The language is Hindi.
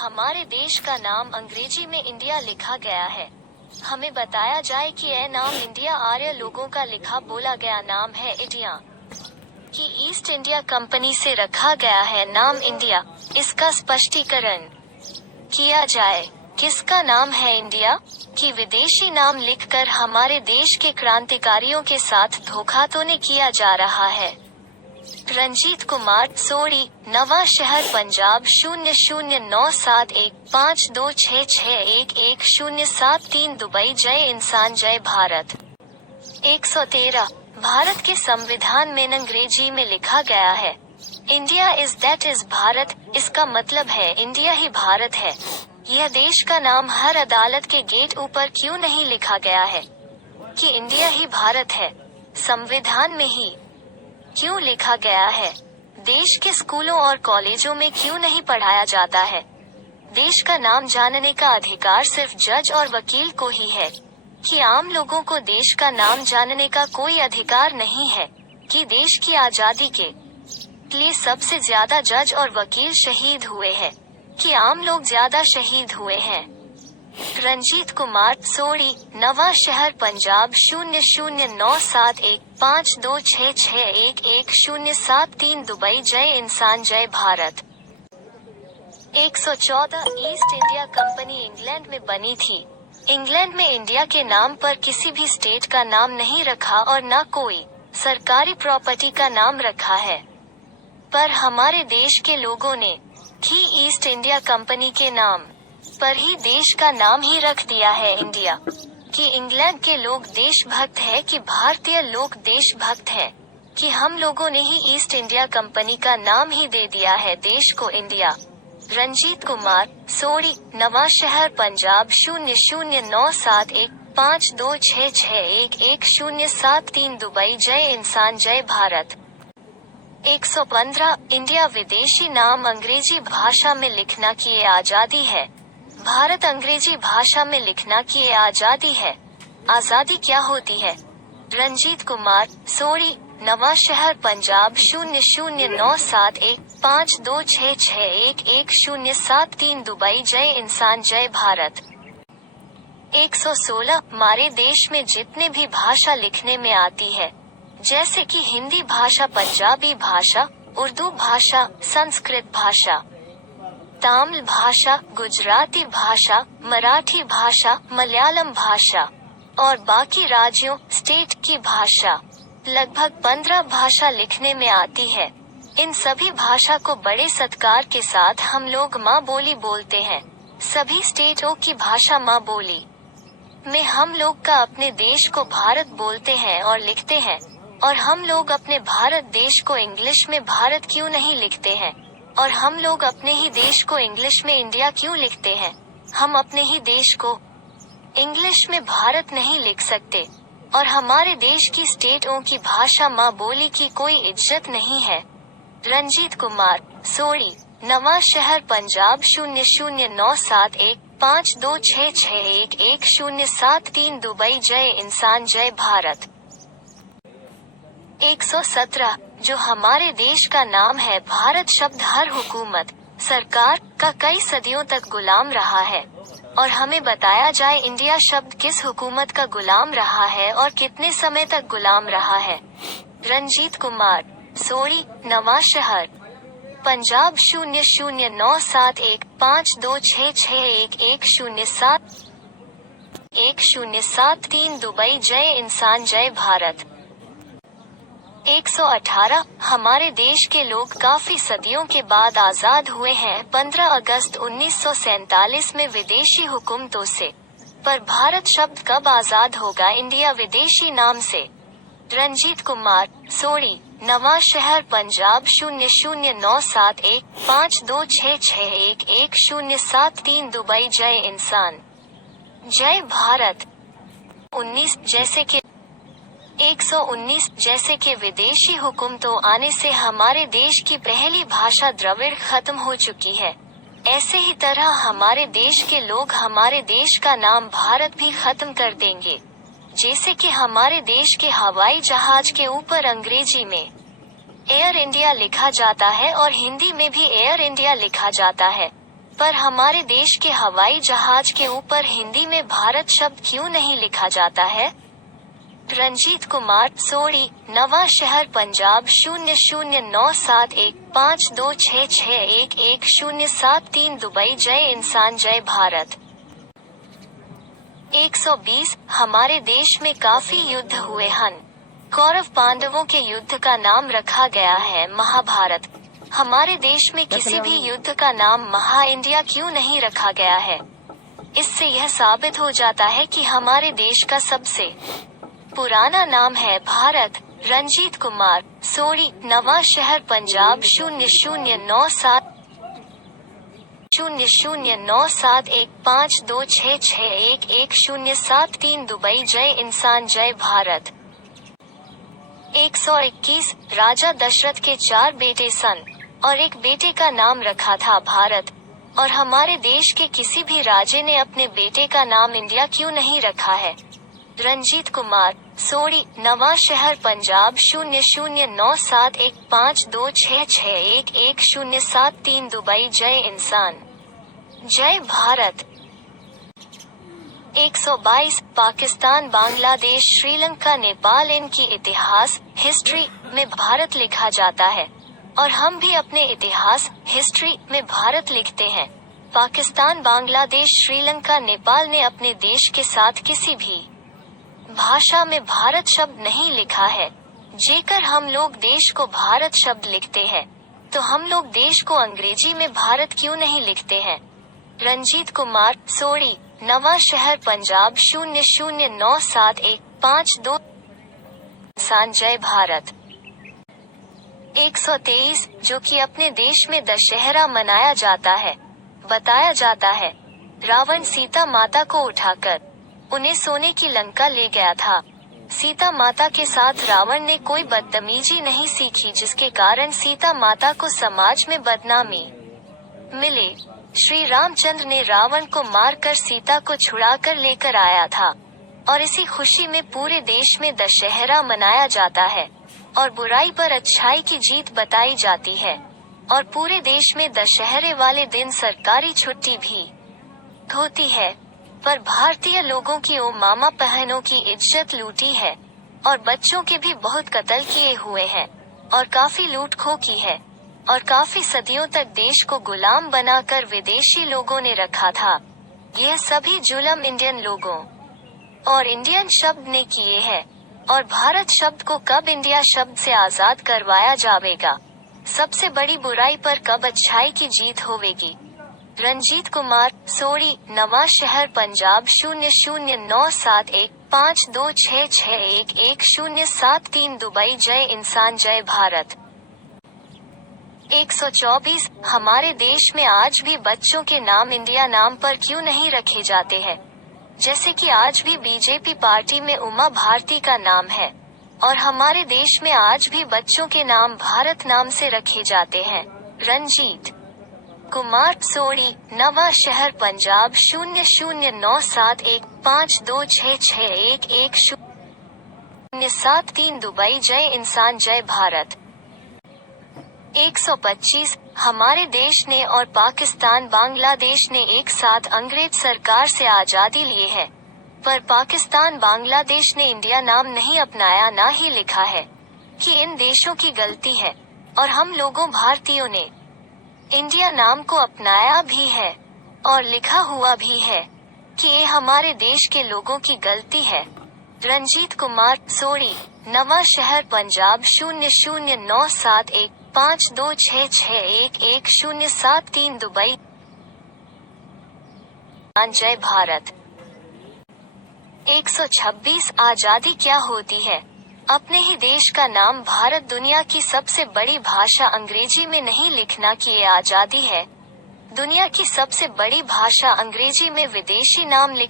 हमारे देश का नाम अंग्रेजी में इंडिया लिखा गया है। हमें बताया जाए कि यह नाम इंडिया आर्य लोगों का लिखा बोला गया नाम है इंडिया, कि ईस्ट इंडिया कंपनी से रखा गया है नाम इंडिया। इसका स्पष्टीकरण किया जाए। किसका नाम है इंडिया? कि विदेशी नाम लिखकर हमारे देश के क्रांतिकारियों के साथ धोखा तो नहीं किया जा रहा है। रंजीत कुमार, सोड़ी, नवा शहर, पंजाब 00971526611073 दुबई। जय इंसान जय भारत। 113 भारत के संविधान में अंग्रेजी में लिखा गया है India is that is Bharat. इसका मतलब है इंडिया ही भारत है। यह देश का नाम हर अदालत के गेट ऊपर क्यों नहीं लिखा गया है कि इंडिया ही भारत है? संविधान में ही क्यों लिखा गया है? देश के स्कूलों और कॉलेजों में क्यों नहीं पढ़ाया जाता है? देश का नाम जानने का अधिकार सिर्फ जज और वकील को ही है, कि आम लोगों को देश का नाम जानने का कोई अधिकार नहीं है। कि देश की आजादी के लिए सबसे ज्यादा जज और वकील शहीद हुए हैं, कि आम लोग ज्यादा शहीद हुए हैं। रंजीत कुमार, सोड़ी, नवा शहर, पंजाब 00971526611073 दुबई। जय इंसान जय Bharat. 114 east India company England में बनी थी। इंग्लैंड में इंडिया के नाम पर किसी भी स्टेट का नाम नहीं रखा और न कोई सरकारी प्रॉपर्टी का नाम रखा है, पर हमारे देश के लोगों ने ही ईस्ट इंडिया कंपनी के नाम पर ही देश का नाम ही रख दिया है इंडिया। कि इंग्लैंड के लोग देशभक्त है कि भारतीय लोग देशभक्त है, कि हम लोगों ने ही ईस्ट इंडिया कंपनी का नाम ही दे दिया है देश को इंडिया। रंजीत कुमार, सोड़ी, नवा शहर, पंजाब 00971526611073 दुबई। जय इंसान जय भारत। 115 इंडिया विदेशी नाम अंग्रेजी भाषा में लिखना की ये आजादी है। भारत अंग्रेजी भाषा में लिखना की ये आजादी है। आजादी क्या होती है? रंजीत कुमार, सोड़ी, नवा शहर, पंजाब 00971526611073 दुबई। जय इंसान जय भारत। 116 हमारे देश में जितने भी भाषा लिखने में आती है, जैसे कि हिंदी भाषा, पंजाबी भाषा, उर्दू भाषा, संस्कृत भाषा, तमिल भाषा, गुजराती भाषा, मराठी भाषा, मलयालम भाषा और बाकी राज्यों स्टेट की भाषा, लगभग 15 भाषा लिखने में आती है। इन सभी भाषा को बड़े सत्कार के साथ हम लोग माँ बोली बोलते हैं। सभी स्टेटों की भाषा माँ बोली में हम लोग का अपने देश को भारत बोलते हैं और लिखते हैं। और हम लोग अपने भारत देश को इंग्लिश में भारत क्यों नहीं लिखते हैं? और हम लोग अपने ही देश को इंग्लिश में इंडिया क्यों लिखते हैं? हम अपने ही देश को इंग्लिश में भारत नहीं लिख सकते। और हमारे देश की स्टेटों की भाषा माँ बोली की कोई इज्जत नहीं है। रंजीत कुमार, सोड़ी, नवा शहर, पंजाब 00971526611073 दुबई। जय इंसान जय भारत। 117 जो हमारे देश का नाम है भारत शब्द हर हुकूमत, सरकार का कई सदियों तक गुलाम रहा है। और हमें बताया जाए इंडिया शब्द किस हुकूमत का गुलाम रहा है और कितने समय तक गुलाम रहा है। रंजीत कुमार, सोड़ी, नवा शहर, पंजाब 00971526611073 दुबई। जय इंसान जय भारत। 118 हमारे देश के लोग काफी सदियों के बाद आजाद हुए हैं 15 अगस्त 1947 में विदेशी हुकूमतों से। पर भारत शब्द कब आजाद होगा इंडिया विदेशी नाम से? रंजीत कुमार, सोड़ी, नवा शहर, पंजाब 00971526611073 दुबई। जय इंसान जय भारत। 19 जैसे कि विदेशी हुकूमतों आने से हमारे देश की पहली भाषा द्रविड़ खत्म हो चुकी है, ऐसे ही तरह हमारे देश के लोग हमारे देश का नाम भारत भी खत्म कर देंगे। जैसे कि हमारे देश के हवाई जहाज के ऊपर अंग्रेजी में एयर इंडिया लिखा जाता है और हिंदी में भी एयर इंडिया लिखा जाता है, पर हमारे देश के हवाई जहाज के ऊपर हिंदी में भारत शब्द क्यों नहीं लिखा जाता है? रंजीत कुमार, सोड़ी, नवा शहर, पंजाब 00971526611073 दुबई। जय इंसान जय भारत। 120 हमारे देश में काफी युद्ध हुए हैं। कौरव पांडवों के युद्ध का नाम रखा गया है महाभारत। हमारे देश में किसी भी युद्ध का नाम महा इंडिया क्यों नहीं रखा गया है? इससे यह साबित हो जाता है कि हमारे देश का सबसे पुराना नाम है भारत। रंजीत कुमार, सोड़ी, नवा शहर, पंजाब 00971526611073 दुबई। जय इंसान जय भारत। 121 राजा दशरथ के 4 बेटे सन और एक बेटे का नाम रखा था भारत। और हमारे देश के किसी भी राजे ने अपने बेटे का नाम इंडिया क्यों नहीं रखा है? रंजीत कुमार, सोड़ी, नवा शहर, पंजाब 00971526611073 दुबई। जय इंसान जय भारत। 122 पाकिस्तान, बांग्लादेश, श्रीलंका, नेपाल, इनकी इतिहास हिस्ट्री में भारत लिखा जाता है और हम भी अपने इतिहास हिस्ट्री में भारत लिखते हैं। पाकिस्तान, बांग्लादेश, श्रीलंका, नेपाल ने अपने देश के साथ किसी भी भाषा में भारत शब्द नहीं लिखा है। जेकर हम लोग देश को भारत शब्द लिखते हैं, तो हम लोग देश को अंग्रेजी में भारत क्यों नहीं लिखते हैं? रंजीत कुमार, सोड़ी, नवा शहर, पंजाब 00971526611073 इंसान जय भारत। 123 जो कि अपने देश में दशहरा मनाया जाता है। बताया जाता है रावण सीता माता को उठाकर उन्हें सोने की लंका ले गया था। सीता माता के साथ रावण ने कोई बदतमीजी नहीं सीखी, जिसके कारण सीता माता को समाज में बदनामी मिले। श्री रामचंद्र ने रावण को मारकर सीता को छुड़ाकर लेकर आया था और इसी खुशी में पूरे देश में दशहरा मनाया जाता है और बुराई पर अच्छाई की जीत बताई जाती है। और पूरे देश में दशहरे वाले दिन सरकारी छुट्टी भी होती है। पर भारतीय लोगों की मामा बहनों की इज्जत लूटी है और बच्चों के भी बहुत कत्ल किए हुए हैं और काफी लूट खो की है और काफी सदियों तक देश को गुलाम बनाकर विदेशी लोगों ने रखा था। यह सभी जुल्म इंडियन लोगों और इंडियन शब्द ने किए हैं। और भारत शब्द को कब इंडिया शब्द से आजाद करवाया जाएगा? सबसे बड़ी बुराई पर कब अच्छाई की जीत होवेगी? रंजीत कुमार, सोड़ी, नवा शहर, पंजाब 00971526611073 दुबई। जय इंसान जय भारत। 124 हमारे देश में आज भी बच्चों के नाम इंडिया नाम पर क्यों नहीं रखे जाते हैं? जैसे कि आज भी बीजेपी पार्टी में उमा भारती का नाम है और हमारे देश में आज भी बच्चों के नाम भारत नाम से रखे जाते हैं। रंजीत कुमार, सोड़ी, नवा शहर, पंजाब 00971526611073 दुबई। जय इंसान जय भारत। 125 हमारे देश ने और पाकिस्तान, बांग्लादेश ने एक साथ अंग्रेज सरकार से आजादी लिए है, पर पाकिस्तान, बांग्लादेश ने इंडिया नाम नहीं अपनाया, ना ही लिखा है कि इन देशों की गलती है और हम लोगों भारतीयों ने इंडिया नाम को अपनाया भी है और लिखा हुआ भी है कि ये हमारे देश के लोगों की गलती है। रंजीत कुमार, सोड़ी, नवा शहर, पंजाब 00971526611073 दुबई। जय भारत। 126 आजादी क्या होती है? अपने ही देश का नाम भारत, दुनिया की सबसे बड़ी भाषा अंग्रेजी में नहीं लिखना कि ये आजादी है। दुनिया की सबसे बड़ी भाषा अंग्रेजी में विदेशी नाम लिख